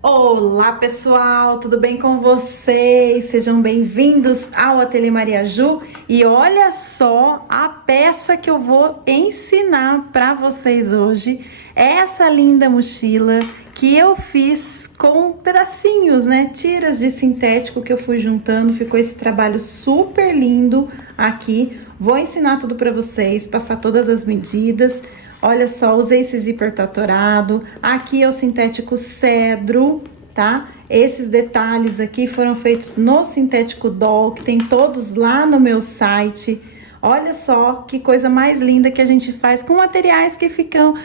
Olá pessoal, tudo bem com vocês? Sejam bem-vindos ao Ateliê Maria Ju e olha só a peça que eu vou ensinar para vocês hoje. Essa linda mochila que eu fiz com pedacinhos, né? Tiras de sintético que eu fui juntando, ficou esse trabalho super lindo aqui. Vou ensinar tudo para vocês, passar todas as medidas. Olha só, usei esse zíper tatorado. Aqui é o sintético cedro, tá? Esses detalhes aqui foram feitos no sintético doll, que tem todos lá no meu site. Olha só que coisa mais linda que a gente faz com materiais que ficam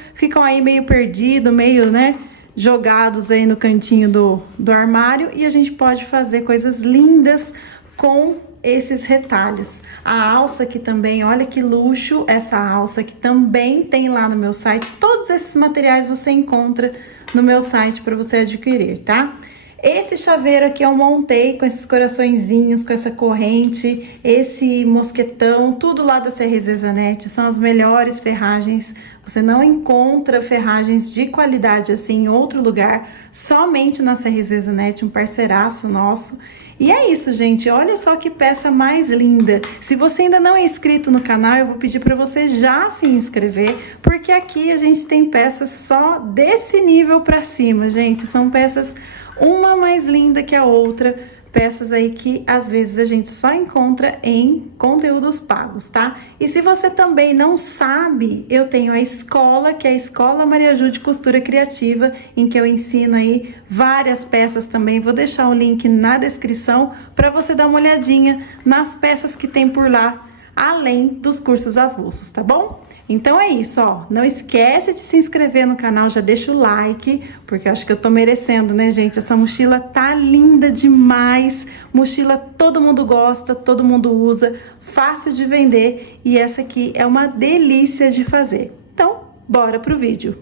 aí meio perdido, meio, né, jogados aí no cantinho do armário. E a gente pode fazer coisas lindas com esses retalhos. A alça aqui também, olha que luxo essa alça que também tem lá no meu site. Todos esses materiais você encontra no meu site para você adquirir, tá? Esse chaveiro aqui eu montei com esses coraçõezinhos, com essa corrente, esse mosquetão, tudo lá da CRZ Zanetti, são as melhores ferragens. Você não encontra ferragens de qualidade assim em outro lugar, somente na CRZ Zanetti, um parceiraço nosso. E é isso, gente, olha só que peça mais linda. Se você ainda não é inscrito no canal, eu vou pedir para você já se inscrever, porque aqui a gente tem peças só desse nível para cima, gente. São peças uma mais linda que a outra, peças aí que às vezes a gente só encontra em conteúdos pagos, tá? E se você também não sabe, eu tenho a escola, que é a Escola Maria Ju de Costura Criativa, em que eu ensino aí várias peças também. Vou deixar o link na descrição para você dar uma olhadinha nas peças que tem por lá, além dos cursos avulsos, tá bom? Então é isso, ó, não esquece de se inscrever no canal, já deixa o like, porque eu acho que eu tô merecendo, né, gente? Essa mochila tá linda demais, mochila todo mundo gosta, todo mundo usa, fácil de vender e essa aqui é uma delícia de fazer. Então, bora pro vídeo.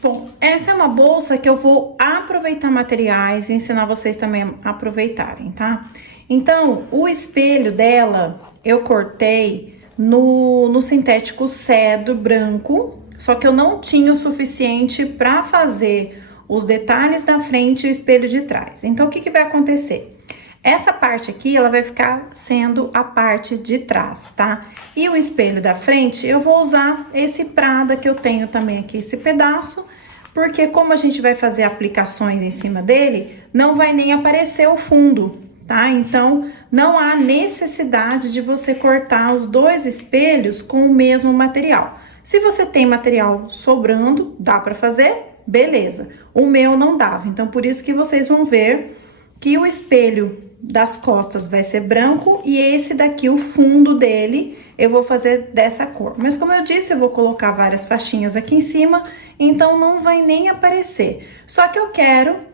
Bom, essa é uma bolsa que eu vou aproveitar materiais e ensinar vocês também a aproveitarem, tá? Então, o espelho dela eu cortei no sintético cedro branco, só que eu não tinha o suficiente para fazer os detalhes da frente e o espelho de trás. Então, o que que vai acontecer? Essa parte aqui, ela vai ficar sendo a parte de trás, tá? E o espelho da frente, eu vou usar esse Prada que eu tenho também aqui, esse pedaço, porque como a gente vai fazer aplicações em cima dele, não vai nem aparecer o fundo, tá? Então, não há necessidade de você cortar os dois espelhos com o mesmo material. Se você tem material sobrando, dá pra fazer? Beleza. O meu não dava, então por isso que vocês vão ver que o espelho das costas vai ser branco e esse daqui, o fundo dele, eu vou fazer dessa cor. Mas como eu disse, eu vou colocar várias faixinhas aqui em cima, então não vai nem aparecer. Só que eu quero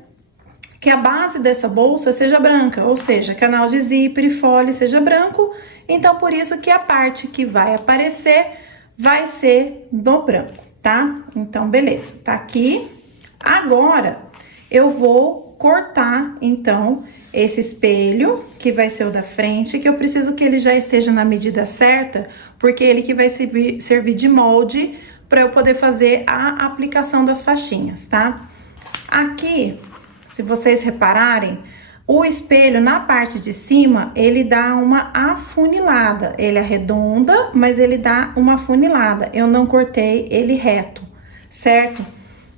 que a base dessa bolsa seja branca, ou seja, canal de zíper e fole seja branco, então por isso que a parte que vai aparecer vai ser do branco, tá? Então, beleza, tá aqui. Agora, eu vou cortar, então, esse espelho, que vai ser o da frente, que eu preciso que ele já esteja na medida certa, porque ele que vai servir de molde para eu poder fazer a aplicação das faixinhas, tá? Aqui, se vocês repararem, o espelho na parte de cima, ele dá uma afunilada. Ele arredonda, mas ele dá uma afunilada. Eu não cortei ele reto, certo?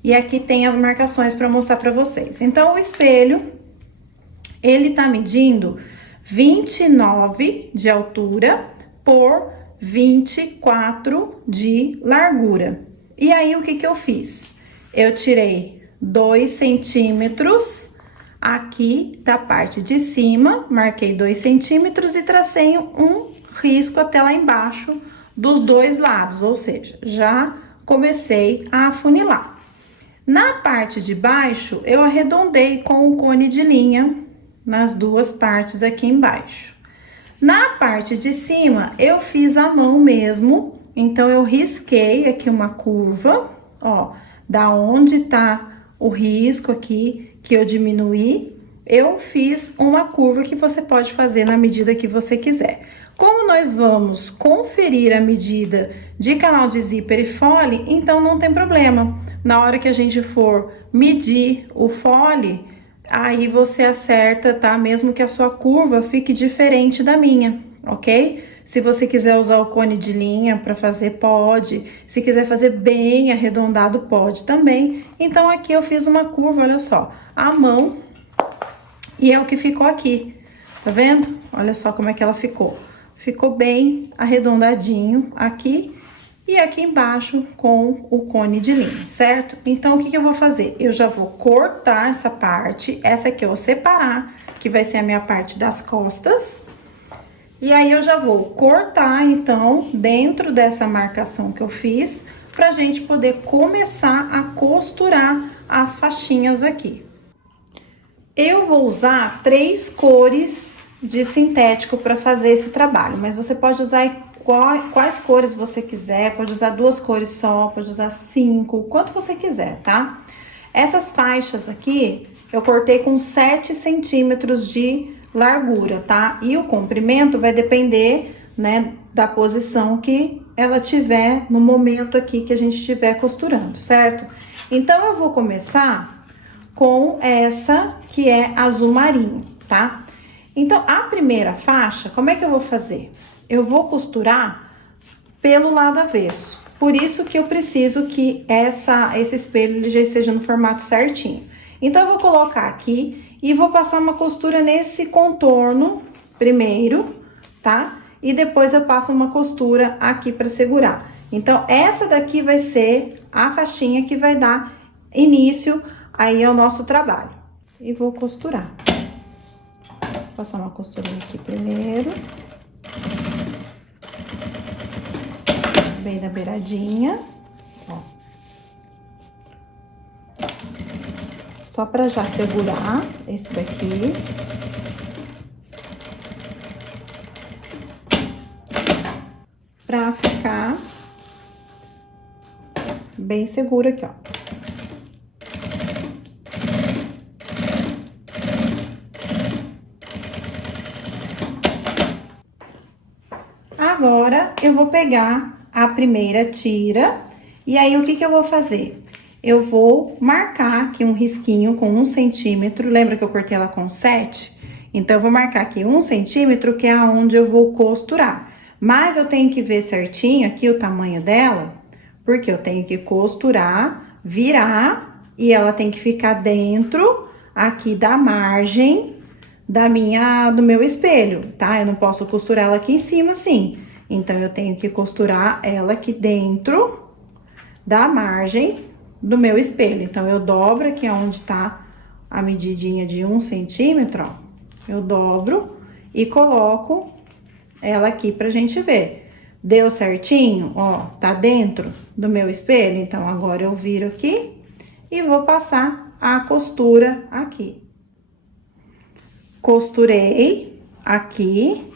E aqui tem as marcações para mostrar para vocês. Então, o espelho, ele tá medindo 29 de altura por 24 de largura. E aí, o que que eu fiz? Eu tirei 2 centímetros aqui da parte de cima, marquei 2 centímetros e tracei um risco até lá embaixo dos dois lados, ou seja, já comecei a afunilar. Na parte de baixo, eu arredondei com o cone de linha nas duas partes aqui embaixo. Na parte de cima, eu fiz à mão mesmo, então eu risquei aqui uma curva, ó, da onde tá o risco aqui que eu diminuí, eu fiz uma curva que você pode fazer na medida que você quiser. Como nós vamos conferir a medida de canal de zíper e fole, então não tem problema. Na hora que a gente for medir o fole, aí você acerta, tá? Mesmo que a sua curva fique diferente da minha, ok? Se você quiser usar o cone de linha para fazer, pode. Se quiser fazer bem arredondado, pode também. Então, aqui eu fiz uma curva, olha só, a mão, e é o que ficou aqui, tá vendo? Olha só como é que ela ficou. Ficou bem arredondadinho aqui e aqui embaixo com o cone de linha, certo? Então, o que eu vou fazer? Eu já vou cortar essa parte, essa aqui eu vou separar, que vai ser a minha parte das costas. E aí, eu já vou cortar, então, dentro dessa marcação que eu fiz, pra gente poder começar a costurar as faixinhas aqui. Eu vou usar 3 cores de sintético para fazer esse trabalho, mas você pode usar quais cores você quiser, pode usar 2 cores só, pode usar 5, quanto você quiser, tá? Essas faixas aqui, eu cortei com 7 centímetros de largura, tá? E o comprimento vai depender, né, da posição que ela tiver no momento aqui que a gente estiver costurando, certo? Então, eu vou começar com essa que é azul marinho, tá? Então, a primeira faixa, como é que eu vou fazer? Eu vou costurar pelo lado avesso. Por isso que eu preciso que esse espelho ele já esteja no formato certinho. Então, eu vou colocar aqui e vou passar uma costura nesse contorno primeiro, tá? E depois eu passo uma costura aqui para segurar. Então, essa daqui vai ser a faixinha que vai dar início aí ao nosso trabalho. E vou costurar. Vou passar uma costurinha aqui primeiro. Bem na beiradinha, ó. Só pra já segurar esse daqui. Pra ficar bem seguro aqui, ó. Agora, eu vou pegar a primeira tira, e aí, o que eu vou fazer? Eu vou marcar aqui um risquinho com 1 centímetro, lembra que eu cortei ela com 7? Então, eu vou marcar aqui 1 centímetro, que é aonde eu vou costurar. Mas, eu tenho que ver certinho aqui o tamanho dela, porque eu tenho que costurar, virar, e ela tem que ficar dentro aqui da margem do meu espelho, tá? Eu não posso costurar ela aqui em cima, assim. Então, eu tenho que costurar ela aqui dentro da margem do meu espelho. Então, eu dobro aqui onde tá a medidinha de 1 centímetro, ó. Eu dobro e coloco ela aqui pra gente ver. Deu certinho? Ó, tá dentro do meu espelho? Então, agora eu viro aqui e vou passar a costura aqui. Costurei aqui.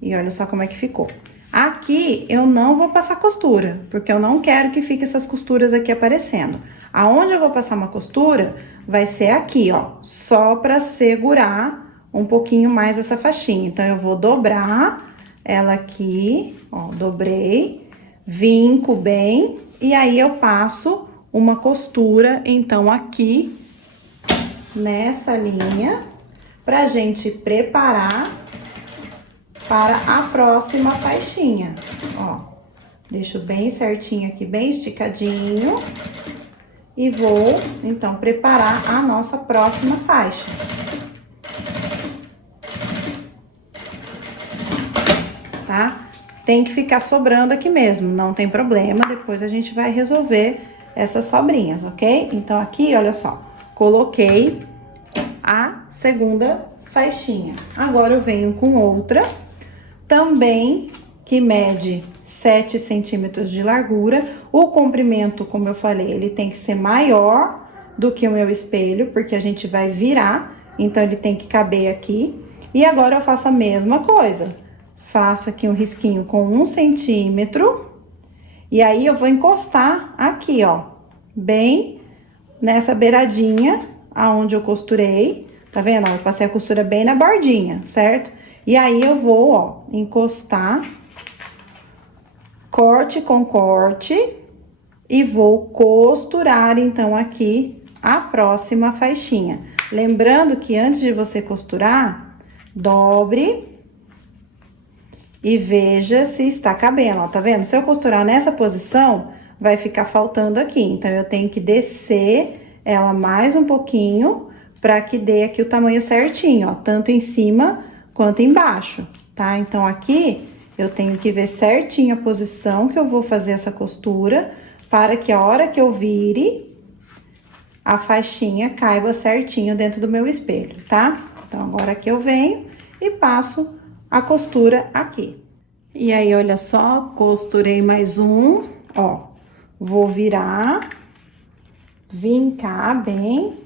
E olha só como é que ficou. Aqui, eu não vou passar costura, porque eu não quero que fique essas costuras aqui aparecendo. Aonde eu vou passar uma costura, vai ser aqui, ó, só pra segurar um pouquinho mais essa faixinha. Então, eu vou dobrar ela aqui, ó, dobrei, vinco bem, e aí eu passo uma costura, então, aqui, nessa linha, pra gente preparar para a próxima faixinha, ó. Deixo bem certinho aqui, bem esticadinho. E vou, então, preparar a nossa próxima faixa. Tá? Tem que ficar sobrando aqui mesmo, não tem problema. Depois a gente vai resolver essas sobrinhas, ok? Então, aqui, olha só, coloquei a segunda faixinha. Agora, eu venho com outra, também que mede 7 centímetros de largura. O comprimento, como eu falei, ele tem que ser maior do que o meu espelho, porque a gente vai virar, então ele tem que caber aqui. E agora eu faço a mesma coisa. Faço aqui um risquinho com 1 centímetro, e aí eu vou encostar aqui, ó, bem nessa beiradinha, aonde eu costurei, tá vendo? Eu passei a costura bem na bordinha, certo? E aí, eu vou, ó, encostar, corte com corte, e vou costurar, então, aqui, a próxima faixinha. Lembrando que antes de você costurar, dobre e veja se está cabendo, ó, tá vendo? Se eu costurar nessa posição, vai ficar faltando aqui. Então, eu tenho que descer ela mais um pouquinho, pra que dê aqui o tamanho certinho, ó, tanto em cima quanto embaixo, tá? Então, aqui, eu tenho que ver certinho a posição que eu vou fazer essa costura, para que a hora que eu vire, a faixinha caiba certinho dentro do meu espelho, tá? Então, agora aqui eu venho e passo a costura aqui. E aí, olha só, costurei mais um, ó, vou virar, vincar bem,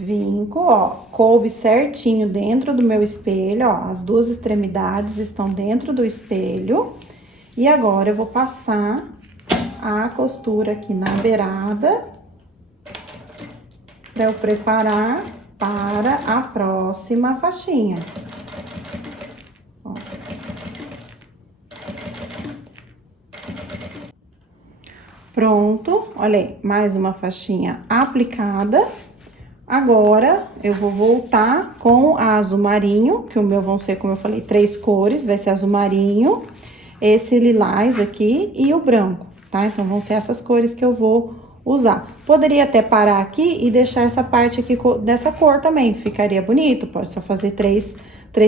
vinco, ó, coube certinho dentro do meu espelho, ó, as duas extremidades estão dentro do espelho. E agora, eu vou passar a costura aqui na beirada, para eu preparar para a próxima faixinha. Ó. Pronto, olha aí, mais uma faixinha aplicada. Agora, eu vou voltar com a azul marinho, que o meu vão ser, como eu falei, 3 cores, vai ser azul marinho, esse lilás aqui e o branco, tá? Então, vão ser essas cores que eu vou usar. Poderia até parar aqui e deixar essa parte aqui dessa cor também, ficaria bonito, pode só fazer três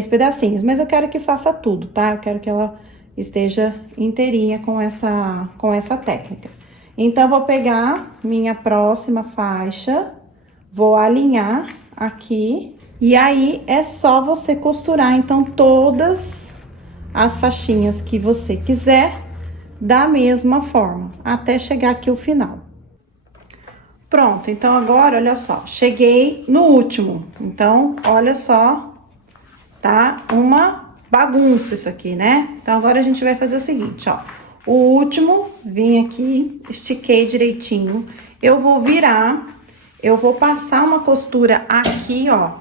pedacinhos, mas eu quero que faça tudo, tá? Eu quero que ela esteja inteirinha com essa técnica. Então, eu vou pegar minha próxima faixa, vou alinhar aqui, e aí é só você costurar, então, todas as faixinhas que você quiser, da mesma forma, até chegar aqui o final. Pronto, então, agora, olha só, cheguei no último, então, olha só, tá? Uma bagunça isso aqui, né? Então, agora a gente vai fazer o seguinte, ó, o último, vim aqui, estiquei direitinho, eu vou virar. Eu vou passar uma costura aqui, ó.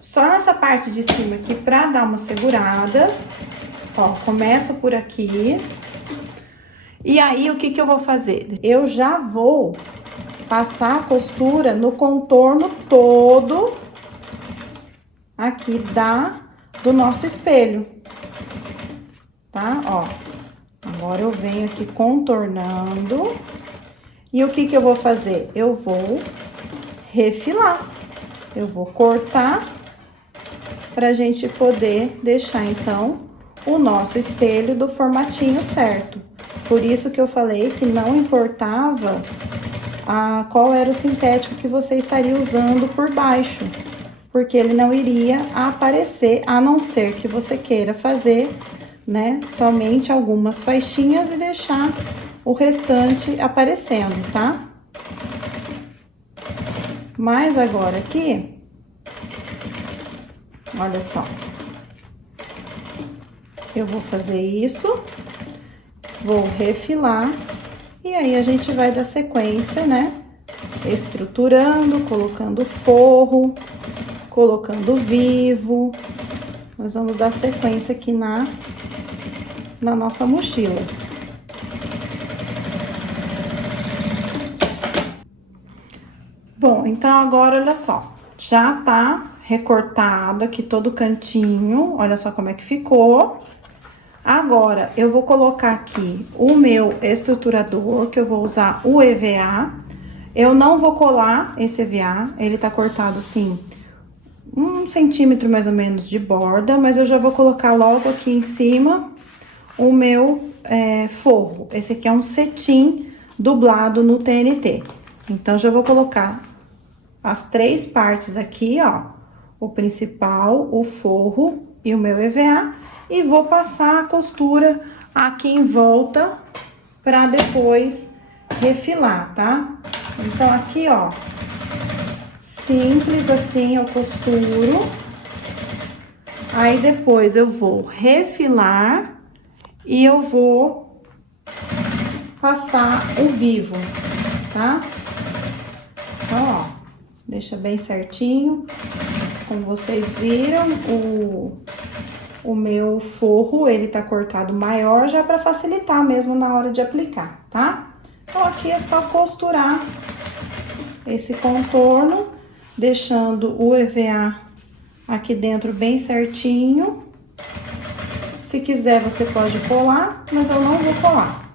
Só nessa parte de cima aqui, pra dar uma segurada. Ó, começo por aqui. E aí, o que que eu vou fazer? Eu já vou passar a costura no contorno todo aqui do nosso espelho. Tá? Ó, agora eu venho aqui contornando. E o que que eu vou fazer? Eu vou refilar. Eu vou cortar pra gente poder deixar, então, o nosso espelho do formatinho certo. Por isso que eu falei que não importava qual era o sintético que você estaria usando por baixo, porque ele não iria aparecer, a não ser que você queira fazer, né, somente algumas faixinhas e deixar o restante aparecendo, tá? Mas agora aqui, olha só, eu vou fazer isso, vou refilar, e aí a gente vai dar sequência, né? Estruturando, colocando forro, colocando vivo. Nós vamos dar sequência aqui na nossa mochila. Bom, então agora, olha só, já tá recortado aqui todo o cantinho, olha só como é que ficou. Agora, eu vou colocar aqui o meu estruturador, que eu vou usar o EVA. Eu não vou colar esse EVA, ele tá cortado assim, 1 centímetro mais ou menos de borda, mas eu já vou colocar logo aqui em cima o meu forro. Esse aqui é um cetim dublado no TNT. Então, já vou colocar as 3 partes aqui, ó, o principal, o forro e o meu EVA, e vou passar a costura aqui em volta pra depois refilar, tá? Então, aqui, ó, simples assim, eu costuro, aí depois eu vou refilar e eu vou passar o vivo, tá? Então, ó, Deixa bem certinho. Como vocês viram, o meu forro, ele tá cortado maior já pra facilitar mesmo na hora de aplicar, tá? Então, aqui é só costurar esse contorno, deixando o EVA aqui dentro bem certinho. Se quiser, você pode colar, mas eu não vou colar.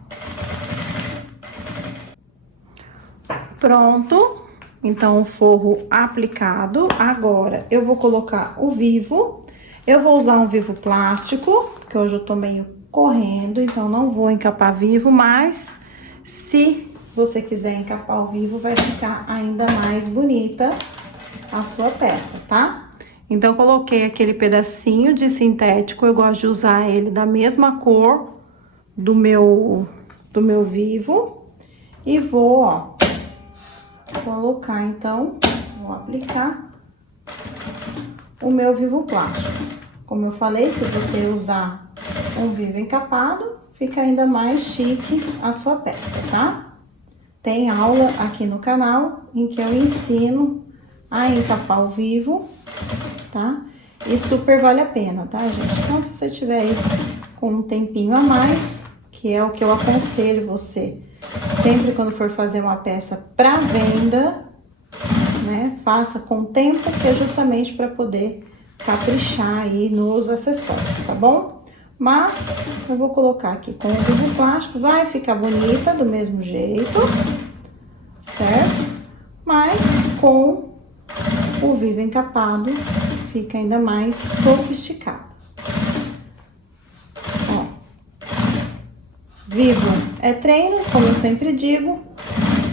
Pronto. Então, o forro aplicado. Agora, eu vou colocar o vivo. Eu vou usar um vivo plástico, porque hoje eu tô meio correndo, então não vou encapar vivo, mas se você quiser encapar o vivo, vai ficar ainda mais bonita a sua peça, tá? Então, coloquei aquele pedacinho de sintético, eu gosto de usar ele da mesma cor do meu vivo. E vou, ó, colocar, então, vou aplicar o meu vivo plástico. Como eu falei, se você usar um vivo encapado, fica ainda mais chique a sua peça, tá? Tem aula aqui no canal em que eu ensino a encapar o vivo, tá? E super vale a pena, tá, gente? Então, se você tiver aí com um tempinho a mais, que é o que eu aconselho você, sempre quando for fazer uma peça para venda, né? Faça com tempo, que é justamente para poder caprichar aí nos acessórios, tá bom? Mas eu vou colocar aqui com o vivo plástico, vai ficar bonita do mesmo jeito, certo? Mas com o vivo encapado fica ainda mais sofisticado. Ó, vivo é treino, como eu sempre digo,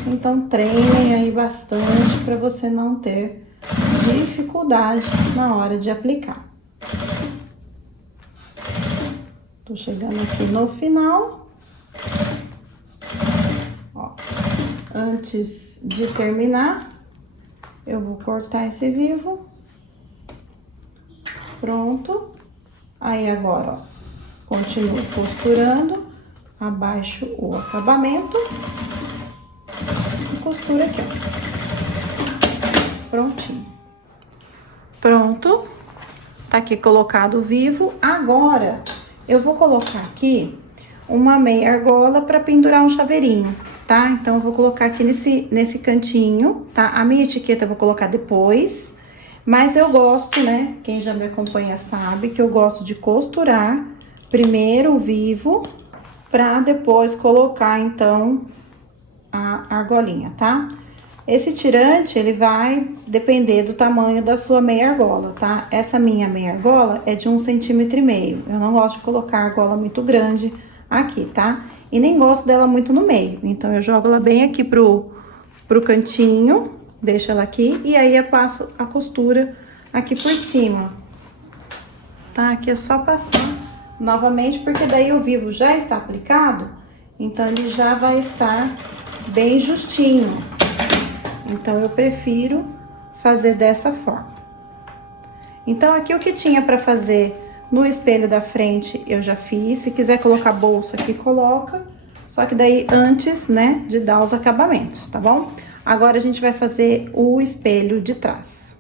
então treinem aí bastante para você não ter dificuldade na hora de aplicar. Tô chegando aqui no final. Ó, antes de terminar, eu vou cortar esse vivo. Pronto. Aí agora, ó, continuo costurando, abaixo o acabamento e costura aqui, ó. Prontinho. Pronto. Tá aqui colocado o vivo. Agora, eu vou colocar aqui uma meia argola para pendurar um chaveirinho, tá? Então, eu vou colocar aqui nesse cantinho, tá? A minha etiqueta eu vou colocar depois, mas eu gosto, né? Quem já me acompanha sabe que eu gosto de costurar primeiro o vivo para depois colocar, então, a argolinha, tá? Esse tirante, ele vai depender do tamanho da sua meia argola, tá? Essa minha meia argola é de 1,5 cm. Eu não gosto de colocar argola muito grande aqui, tá? E nem gosto dela muito no meio. Então, eu jogo ela bem aqui pro cantinho, deixo ela aqui, e aí eu passo a costura aqui por cima. Tá? Aqui é só passar novamente, porque daí o vivo já está aplicado, então ele já vai estar bem justinho. Então, eu prefiro fazer dessa forma. Então, aqui o que tinha pra fazer no espelho da frente, eu já fiz. Se quiser colocar bolsa aqui, coloca. Só que daí, antes, né, de dar os acabamentos, tá bom? Agora, a gente vai fazer o espelho de trás.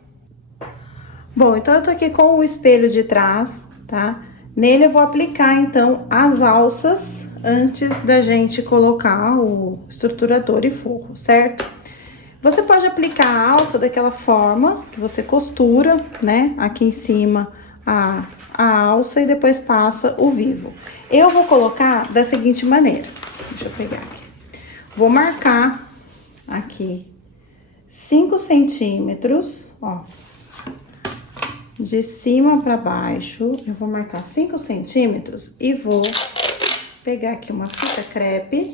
Bom, então, eu tô aqui com o espelho de trás, tá? Nele, eu vou aplicar, então, as alças antes da gente colocar o estruturador e forro, certo? Você pode aplicar a alça daquela forma que você costura, né? Aqui em cima a alça e depois passa o vivo. Eu vou colocar da seguinte maneira. Deixa eu pegar aqui. Vou marcar aqui 5 centímetros, ó. De cima pra baixo, eu vou marcar 5 centímetros e vou pegar aqui uma fita crepe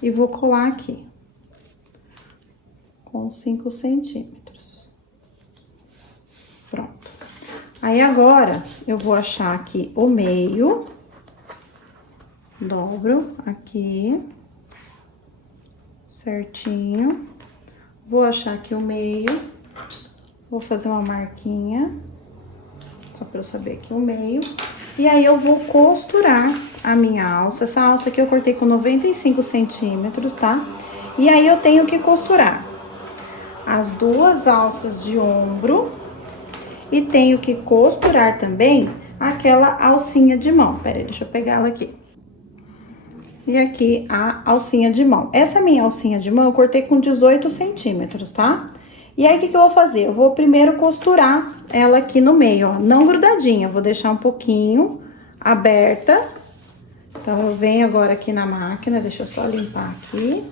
e vou colar aqui. Com 5 centímetros. Pronto. Aí, agora, eu vou achar aqui o meio. Dobro aqui. Certinho. Vou achar aqui o meio. Vou fazer uma marquinha. Só pra eu saber aqui o meio. E aí, eu vou costurar a minha alça. Essa alça aqui eu cortei com 95 centímetros, tá? E aí, eu tenho que costurar as duas alças de ombro e tenho que costurar também aquela alcinha de mão. Pera aí, deixa eu pegar ela aqui. E aqui a alcinha de mão. Essa minha alcinha de mão eu cortei com 18 centímetros, tá? E aí, o que eu vou fazer? Eu vou primeiro costurar ela aqui no meio, ó, não grudadinha. Eu vou deixar um pouquinho aberta. Então, eu venho agora aqui na máquina, deixa eu só limpar aqui.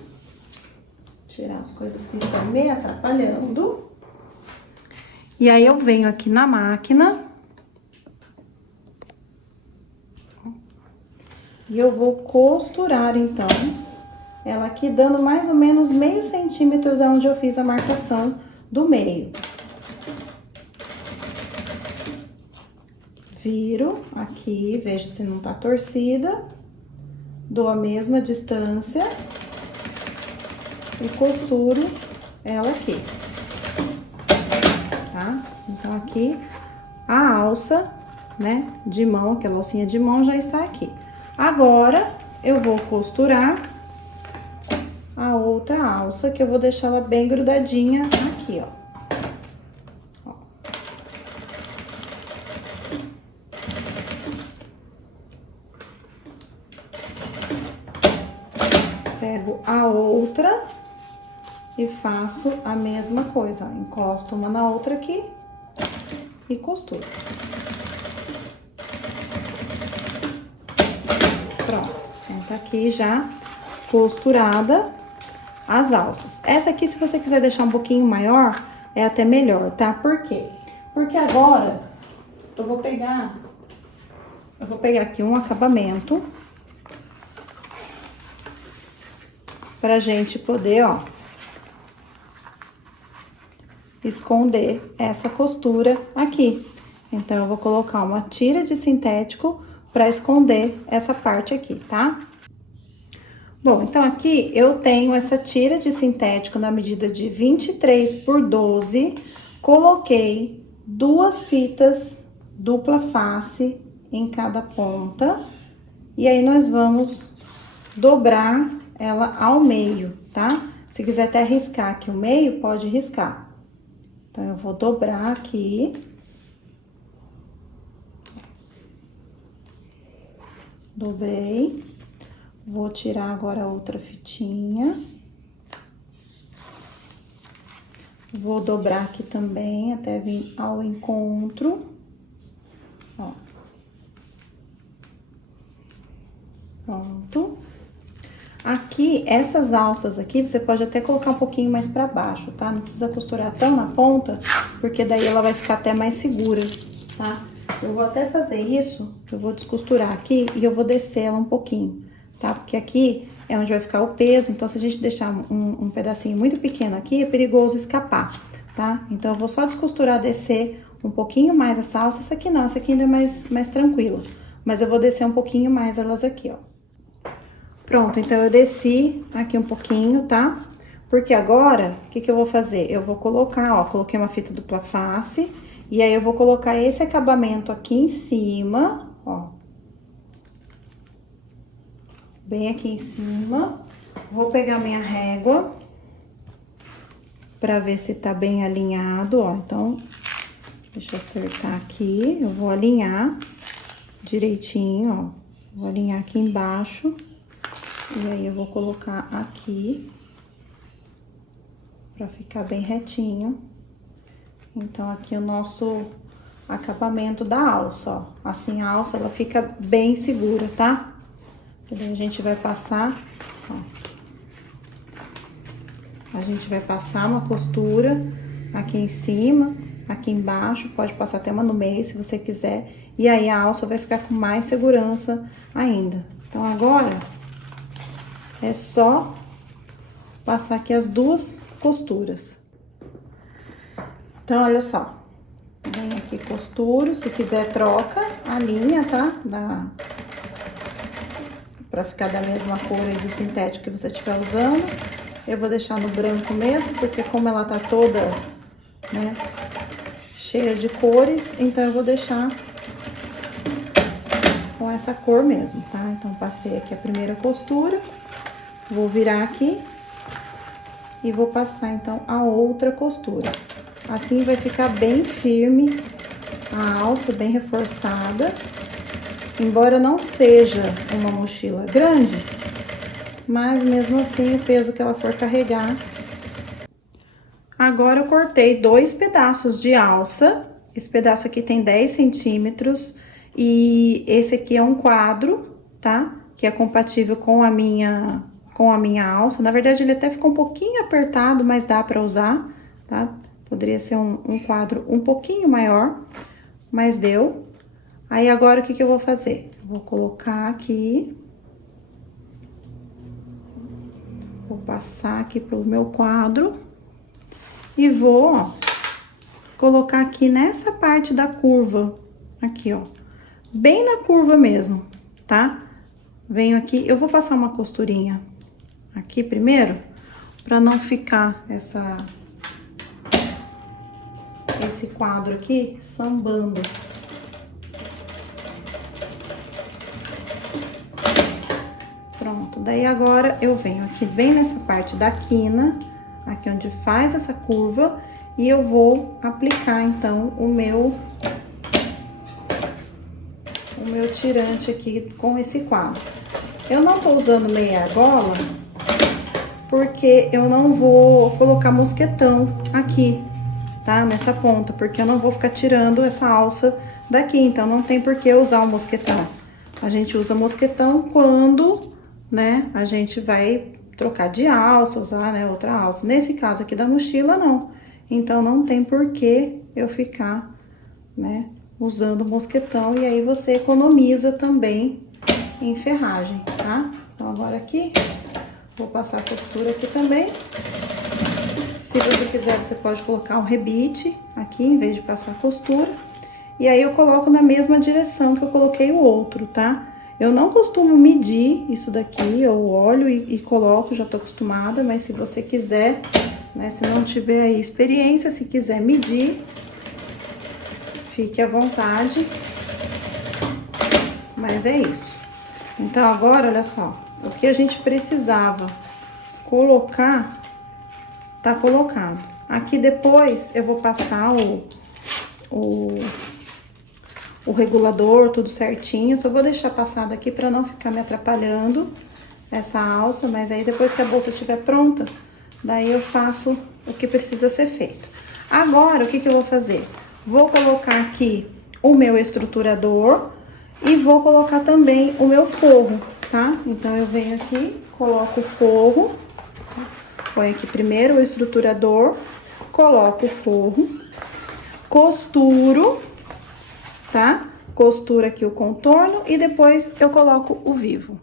Tirar as coisas que estão me atrapalhando. E aí, eu venho aqui na máquina. E eu vou costurar, então, ela aqui dando mais ou menos meio centímetro de onde eu fiz a marcação do meio. Viro aqui, vejo se não tá torcida. Dou a mesma distância. E costuro ela aqui. Tá? Então, aqui, a alça, né, de mão, aquela alcinha de mão já está aqui. Agora, eu vou costurar a outra alça, que eu vou deixar ela bem grudadinha aqui, ó. Pego a outra e faço a mesma coisa, ó. Encosto uma na outra aqui e costuro. Pronto, então tá aqui já costurada as alças. Essa aqui, se você quiser deixar um pouquinho maior, é até melhor, tá? Por quê? Porque agora eu vou pegar aqui um acabamento pra gente poder, ó, esconder essa costura aqui. Então, eu vou colocar uma tira de sintético pra esconder essa parte aqui, tá? Bom, então aqui eu tenho essa tira de sintético na medida de 23 por 12. Coloquei 2 fitas dupla face em cada ponta. E aí, nós vamos dobrar ela ao meio, tá? Se quiser até riscar aqui o meio, pode riscar. Então, eu vou dobrar aqui. Dobrei. Vou tirar agora a outra fitinha. Vou dobrar aqui também, até vir ao encontro. Ó. Pronto. Aqui, essas alças aqui, você pode até colocar um pouquinho mais pra baixo, tá? Não precisa costurar tão na ponta, porque daí ela vai ficar até mais segura, tá? Eu vou até fazer isso, eu vou descosturar aqui e eu vou descer ela um pouquinho, tá? Porque aqui é onde vai ficar o peso, então se a gente deixar um pedacinho muito pequeno aqui, é perigoso escapar, tá? Então, eu vou só descosturar, descer um pouquinho mais essa alça. Essa aqui não, essa aqui ainda é mais tranquila, mas eu vou descer um pouquinho mais elas aqui, ó. Pronto, então eu desci aqui um pouquinho, tá? Porque agora, o que eu vou fazer? Eu vou colocar, ó, coloquei uma fita dupla face, e aí eu vou colocar esse acabamento aqui em cima, ó. Bem aqui em cima. Vou pegar minha régua pra ver se tá bem alinhado, ó. Então, deixa eu acertar aqui, eu vou alinhar direitinho, ó. Vou alinhar aqui embaixo. E aí, eu vou colocar aqui, pra ficar bem retinho. Então, aqui o nosso acabamento da alça, ó. Assim, a alça, ela fica bem segura, tá? E daí, a gente vai passar, ó. A gente vai passar uma costura aqui em cima, aqui embaixo. Pode passar até uma no meio, se você quiser. E aí, a alça vai ficar com mais segurança ainda. Então, agora... é só passar aqui as 2 costuras. Então, olha só. Vem aqui, costuro. Se quiser, troca a linha, tá? Pra ficar da mesma cor aí do sintético que você estiver usando. Eu vou deixar no branco mesmo, porque como ela tá toda, né, cheia de cores, então eu vou deixar com essa cor mesmo, tá? Então, passei aqui a primeira costura. Vou virar aqui e vou passar, então, a outra costura. Assim vai ficar bem firme a alça, bem reforçada. Embora não seja uma mochila grande, mas mesmo assim o peso que ela for carregar. Agora eu cortei 2 pedaços de alça. Esse pedaço aqui tem 10 centímetros e esse aqui é um quadro, tá? Que é compatível com a minha alça. Na verdade, ele até ficou um pouquinho apertado, mas dá pra usar, tá? Poderia ser um quadro um pouquinho maior, mas deu. Aí, agora, o que que eu vou fazer? Vou colocar aqui. Vou passar aqui pro meu quadro. E vou, ó, colocar aqui nessa parte da curva. Aqui, ó. Bem na curva mesmo, tá? Venho aqui, eu vou passar uma costurinha aqui primeiro, pra não ficar esse quadro aqui sambando. Pronto, daí agora eu venho aqui bem nessa parte da quina, aqui onde faz essa curva, e eu vou aplicar, então, o meu tirante aqui com esse quadro. Eu não tô usando meia argola, porque eu não vou colocar mosquetão aqui, tá? Nessa ponta, porque eu não vou ficar tirando essa alça daqui, então não tem por que usar o mosquetão. A gente usa mosquetão quando, né, a gente vai trocar de alça, usar, né, outra alça. Nesse caso aqui da mochila, não. Então, não tem por que eu ficar, né, usando mosquetão. E aí, você economiza também em ferragem, tá? Então, agora aqui, vou passar a costura aqui também. Se você quiser, você pode colocar um rebite aqui, em vez de passar a costura. E aí, eu coloco na mesma direção que eu coloquei o outro, tá? Eu não costumo medir isso daqui, eu olho e coloco, já tô acostumada, mas se você quiser, né, se não tiver aí experiência, se quiser medir, fique à vontade. Mas é isso. Então, agora, olha só, o que a gente precisava colocar, tá colocado. Aqui depois eu vou passar o regulador, tudo certinho. Só vou deixar passado aqui pra não ficar me atrapalhando essa alça, mas aí depois que a bolsa estiver pronta, daí eu faço o que precisa ser feito. Agora, o que que eu vou fazer? Vou colocar aqui o meu estruturador e vou colocar também o meu forro, tá? Então, eu venho aqui, coloco o forro, põe aqui primeiro o estruturador, coloco o forro, costuro, tá? Costuro aqui o contorno e depois eu coloco o vivo.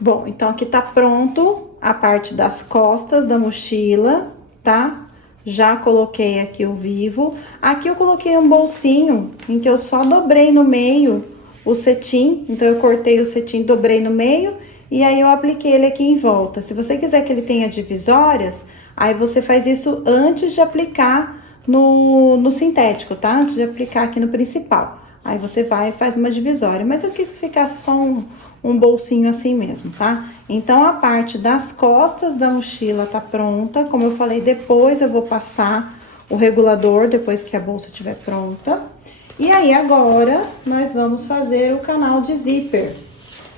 Bom, então aqui tá pronto a parte das costas da mochila, tá? Já coloquei aqui o vivo. Aqui eu coloquei um bolsinho em que eu só dobrei no meio o cetim. Então, eu cortei o cetim, dobrei no meio e aí eu apliquei ele aqui em volta. Se você quiser que ele tenha divisórias, aí você faz isso antes de aplicar no sintético, tá? Antes de aplicar aqui no principal. Aí você vai e faz uma divisória. Mas eu quis que ficasse só um bolsinho assim mesmo, tá? Então, a parte das costas da mochila tá pronta. Como eu falei, depois eu vou passar o regulador, depois que a bolsa estiver pronta. E aí, agora, nós vamos fazer o canal de zíper,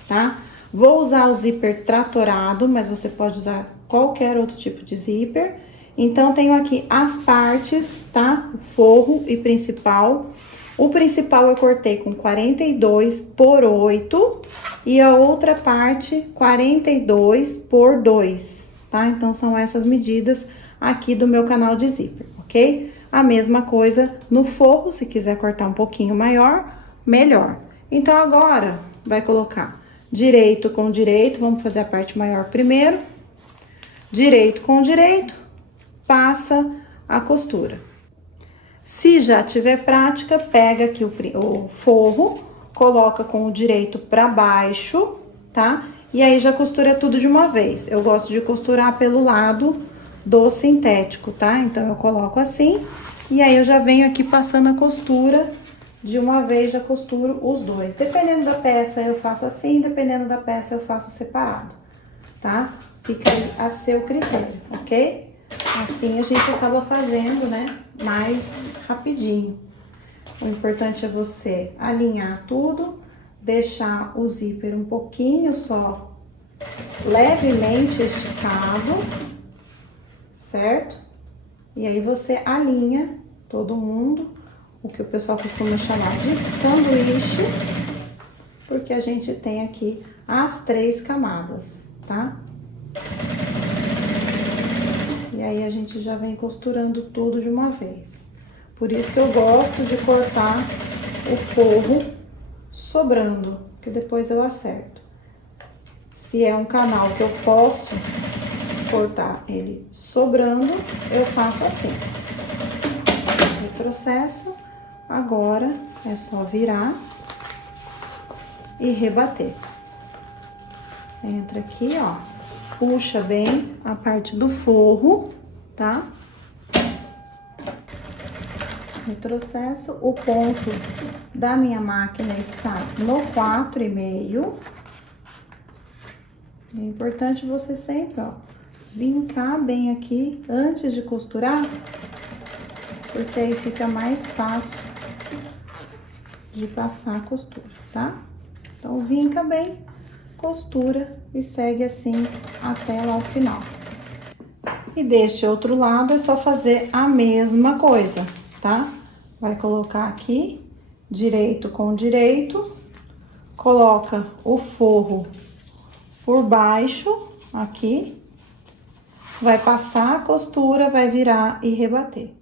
tá? Vou usar o zíper tratorado, mas você pode usar qualquer outro tipo de zíper. Então, tenho aqui as partes, tá? O forro e principal. O principal eu cortei com 42 por 8 e a outra parte 42 por 2, tá? Então, são essas medidas aqui do meu canal de zíper, ok? A mesma coisa no forro, se quiser cortar um pouquinho maior, melhor. Então, agora, vai colocar direito com direito, vamos fazer a parte maior primeiro. Direito com direito, passa a costura. Se já tiver prática, pega aqui o forro, coloca com o direito pra baixo, tá? E aí, já costura tudo de uma vez. Eu gosto de costurar pelo lado do sintético, tá? Então, eu coloco assim, e aí eu já venho aqui passando a costura de uma vez, já costuro os dois. Dependendo da peça, eu faço assim, dependendo da peça, eu faço separado, tá? fica a seu critério, ok? Assim a gente acaba fazendo, né, mais rapidinho. O importante é você alinhar tudo, deixar o zíper um pouquinho só levemente esticado, certo? E aí você alinha todo mundo, o que o pessoal costuma chamar de sanduíche, porque a gente tem aqui as 3 camadas, tá? E aí a gente já vem costurando tudo de uma vez. Por isso que eu gosto de cortar o forro sobrando, que depois eu acerto. Se é um canal que eu posso cortar ele sobrando, eu faço assim. Retrocesso, agora é só virar e rebater. Entra aqui, ó, puxa bem a parte do forro, tá? Retrocesso, o ponto da minha máquina está no 4,5. É importante você sempre, ó, vincar bem aqui antes de costurar, porque aí fica mais fácil de passar a costura, tá? Então, vinca bem, costura e segue assim até lá o final. E deste outro lado é só fazer a mesma coisa, tá? Vai colocar aqui, direito com direito, coloca o forro por baixo, aqui, vai passar a costura, vai virar e rebater.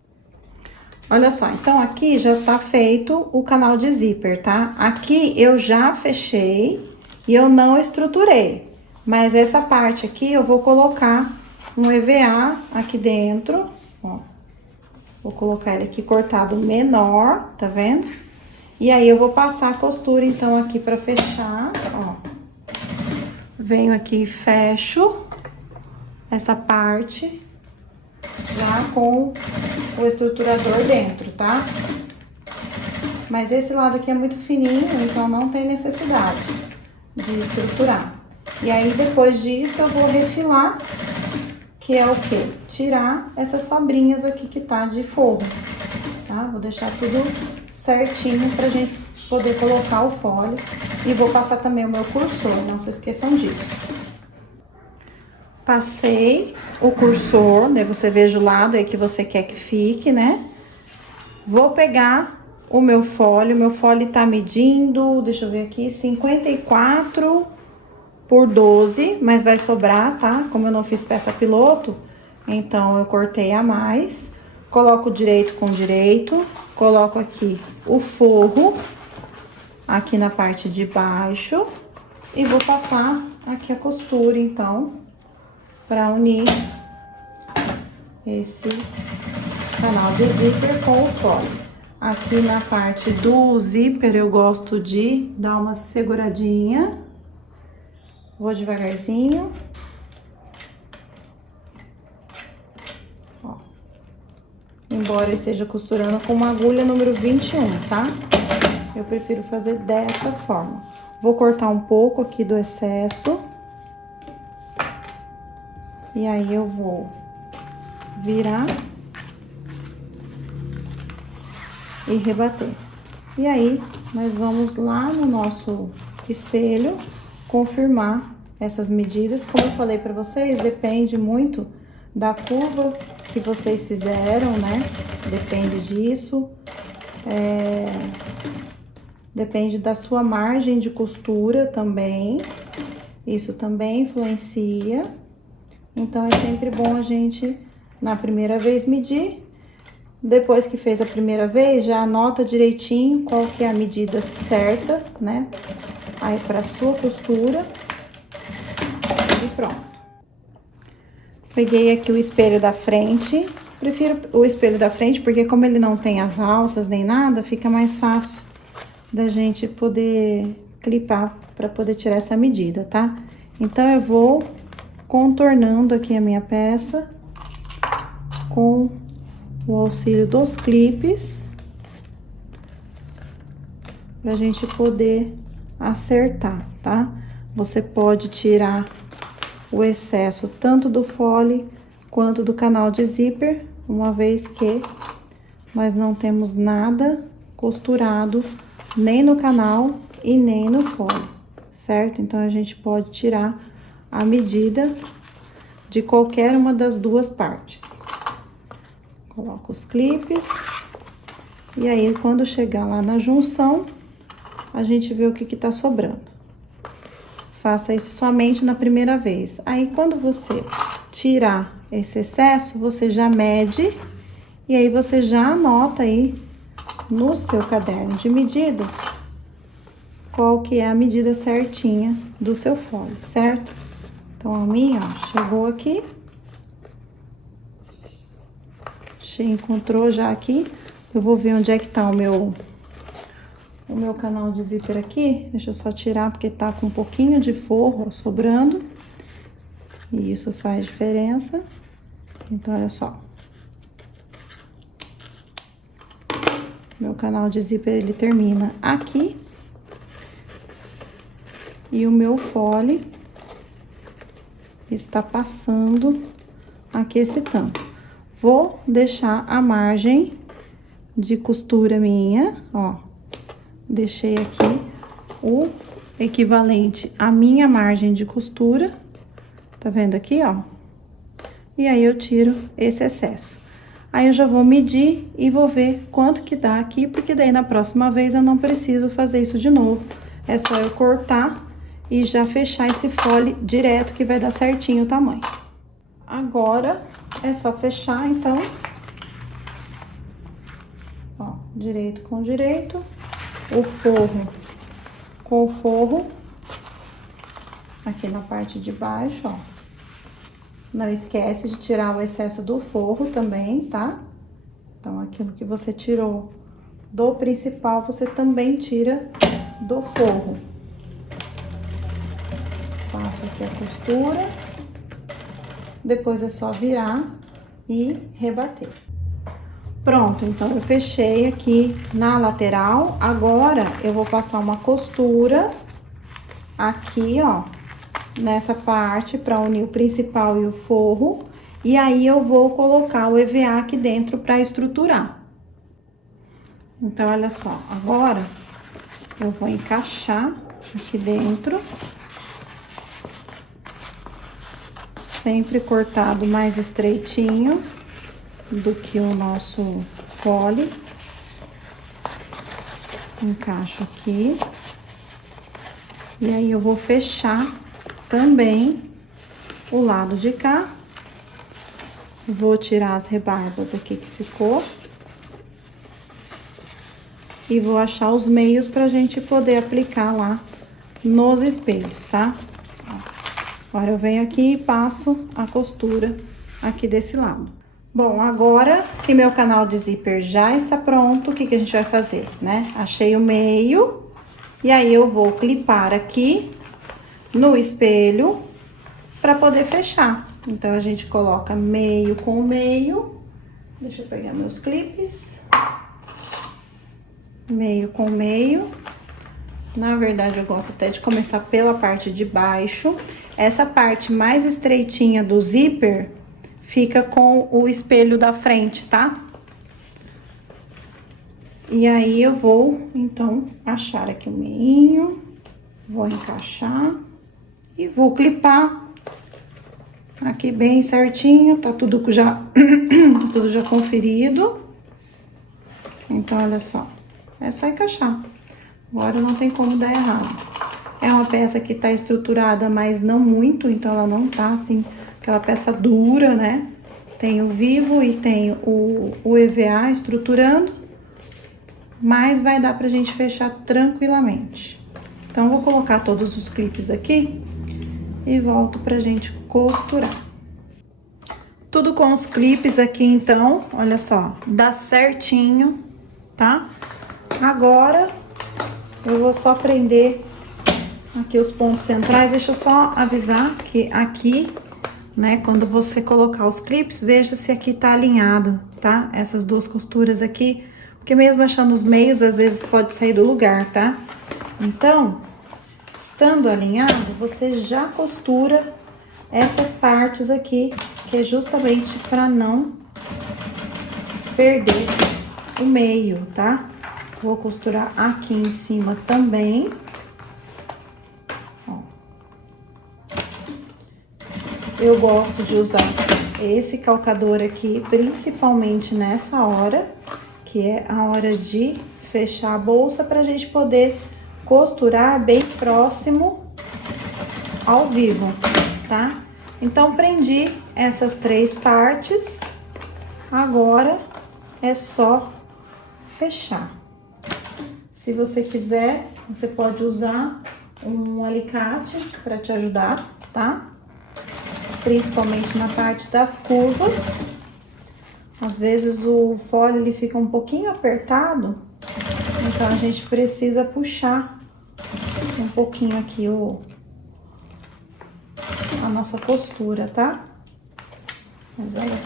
Olha só, então aqui já tá feito o canal de zíper, tá? Aqui eu já fechei e eu não estruturei, mas essa parte aqui eu vou colocar um EVA aqui dentro, ó. Vou colocar ele aqui cortado menor, tá vendo? E aí eu vou passar a costura então aqui pra fechar, ó. Venho aqui e fecho essa parte já com o estruturador dentro, tá? Mas esse lado aqui é muito fininho, então não tem necessidade de estruturar. E aí, depois disso, eu vou refilar, que é o quê? Tirar essas sobrinhas aqui que tá de forro, tá? Vou deixar tudo certinho pra gente poder colocar o fole. E vou passar também o meu cursor, não se esqueçam disso. Passei o cursor, daí você veja o lado aí que você quer que fique, né? Vou pegar o meu fole tá medindo, deixa eu ver aqui, 54 por 12, mas vai sobrar, tá? Como eu não fiz peça piloto, então eu cortei a mais. Coloco direito com direito, coloco aqui o forro, aqui na parte de baixo, e vou passar aqui a costura, então, para unir esse canal de zíper com o fole. Aqui na parte do zíper eu gosto de dar uma seguradinha. Vou devagarzinho. Ó. Embora eu esteja costurando com uma agulha número 21, tá? Eu prefiro fazer dessa forma. Vou cortar um pouco aqui do excesso. E aí eu vou virar e rebater. E aí, nós vamos lá no nosso espelho confirmar essas medidas. Como eu falei pra vocês, depende muito da curva que vocês fizeram, né? Depende disso. Depende da sua margem de costura também. Isso também influencia. Então, é sempre bom a gente, na primeira vez, medir. Depois que fez a primeira vez, já anota direitinho qual que é a medida certa, né? Aí, pra sua costura. E pronto. Peguei aqui o espelho da frente. Prefiro o espelho da frente, porque como ele não tem as alças nem nada, fica mais fácil da gente poder clipar pra poder tirar essa medida, tá? Então, eu vou contornando aqui a minha peça com o auxílio dos clipes pra gente poder acertar, tá? Você pode tirar o excesso tanto do fole quanto do canal de zíper, uma vez que nós não temos nada costurado nem no canal e nem no fole, certo? Então, a gente pode tirar a medida de qualquer uma das duas partes. Coloco os clipes. E aí, quando chegar lá na junção, a gente vê o que tá sobrando. Faça isso somente na primeira vez. Aí, quando você tirar esse excesso, você já mede e aí você já anota aí no seu caderno de medidas qual que é a medida certinha do seu fole, certo? Então, a minha, ó, chegou aqui. Encontrou já aqui. Eu vou ver onde é que tá o meu canal de zíper aqui. Deixa eu só tirar, porque tá com um pouquinho de forro, ó, sobrando. E isso faz diferença. Então, olha só. Meu canal de zíper, ele termina aqui. E o meu fole está passando aqui esse tanto. Vou deixar a margem de costura minha, ó. Deixei aqui o equivalente à minha margem de costura. Tá vendo aqui, ó? E aí, eu tiro esse excesso. Aí, eu já vou medir e vou ver quanto que dá aqui, porque daí, na próxima vez, eu não preciso fazer isso de novo. É só eu cortar e já fechar esse fole direto, que vai dar certinho o tamanho. Agora, é só fechar, então, ó, direito com direito, o forro com o forro, aqui na parte de baixo, ó. Não esquece de tirar o excesso do forro também, tá? Então, aquilo que você tirou do principal, você também tira do forro. Faço aqui a costura. Depois é só virar e rebater. Pronto, então eu fechei aqui na lateral. Agora, eu vou passar uma costura aqui, ó, nessa parte, pra unir o principal e o forro. E aí, eu vou colocar o EVA aqui dentro pra estruturar. Então, olha só, agora eu vou encaixar aqui dentro. Sempre cortado mais estreitinho do que o nosso fole. Encaixo aqui. E aí, eu vou fechar também o lado de cá. Vou tirar as rebarbas aqui que ficou. E vou achar os meios pra gente poder aplicar lá nos espelhos, tá? Agora, eu venho aqui e passo a costura aqui desse lado. Bom, agora que meu canal de zíper já está pronto, o que que a gente vai fazer, né? Achei o meio, e aí eu vou clipar aqui no espelho para poder fechar. Então, a gente coloca meio com meio. Deixa eu pegar meus clipes. Meio com meio. Na verdade, eu gosto até de começar pela parte de baixo. Essa parte mais estreitinha do zíper fica com o espelho da frente, tá? E aí, eu vou, então, achar aqui o meinho, vou encaixar e vou clipar aqui bem certinho, tá tudo já, tudo já conferido. Então, olha só, é só encaixar. Agora, não tem como dar errado. É uma peça que tá estruturada, mas não muito, então ela não tá, assim, aquela peça dura, né? Tem o vivo e tem o EVA estruturando, mas vai dar pra gente fechar tranquilamente. Então, vou colocar todos os clipes aqui e volto pra gente costurar. Tudo com os clipes aqui, então, olha só, dá certinho, tá? Agora, eu vou só prender aqui os pontos centrais. Deixa eu só avisar que aqui, né, quando você colocar os clipes, veja se aqui tá alinhado, tá? Essas duas costuras aqui, porque mesmo achando os meios, às vezes pode sair do lugar, tá? Então, estando alinhado, você já costura essas partes aqui, que é justamente para não perder o meio, tá? Vou costurar aqui em cima também. Ó. Eu gosto de usar esse calcador aqui, principalmente nessa hora, que é a hora de fechar a bolsa, pra gente poder costurar bem próximo ao vivo, tá? Então, prendi essas 3 partes, agora é só fechar. Se você quiser, você pode usar um alicate para te ajudar, tá? Principalmente na parte das curvas. Às vezes o fole ele fica um pouquinho apertado, então a gente precisa puxar um pouquinho aqui a nossa costura, tá? Mas olha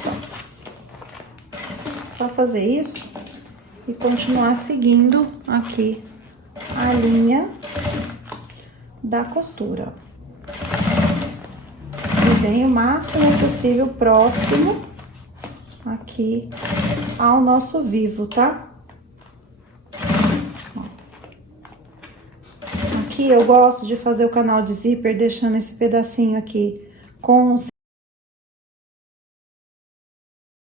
só fazer isso e continuar seguindo aqui a linha da costura. E vem o máximo possível próximo aqui ao nosso vivo, tá? Aqui eu gosto de fazer o canal de zíper deixando esse pedacinho aqui com